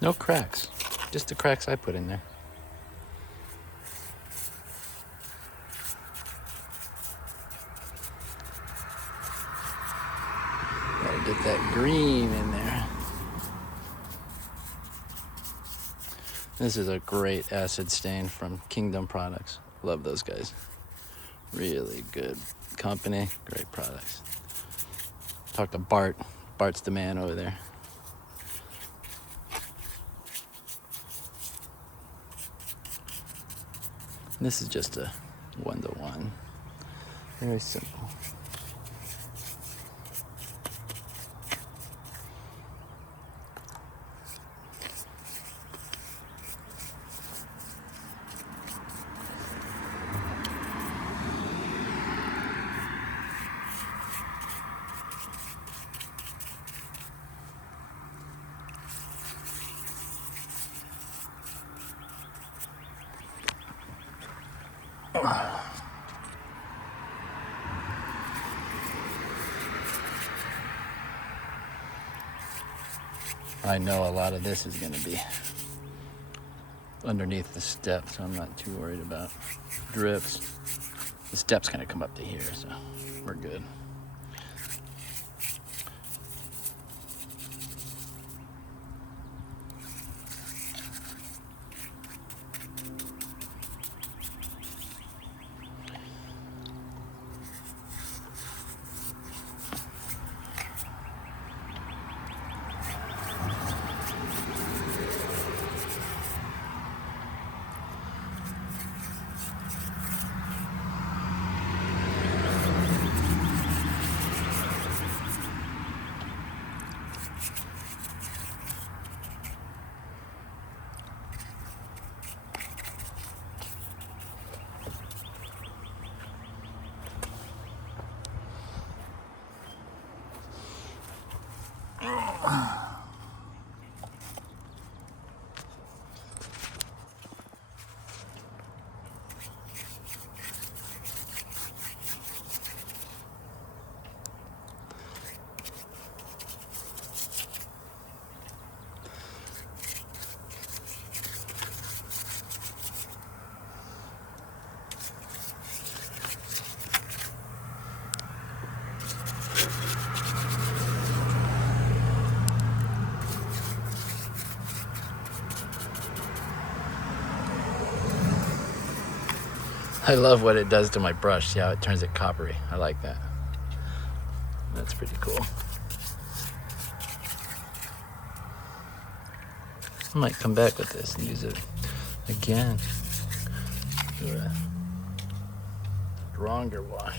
No cracks, just the cracks I put in there. Gotta get that green in there. This is a great acid stain from Kingdom Products. Love those guys. Really good company, great products. Talk to Bart. Bart's the man over there. This is just a 1-to-1. Very simple. I know a lot of this is going to be underneath the step, so I'm not too worried about drips. The step's going to come up to here, so we're good. I love what it does to my brush. See how it turns it coppery. I like that. That's pretty cool. I might come back with this and use it again. Do a stronger wash.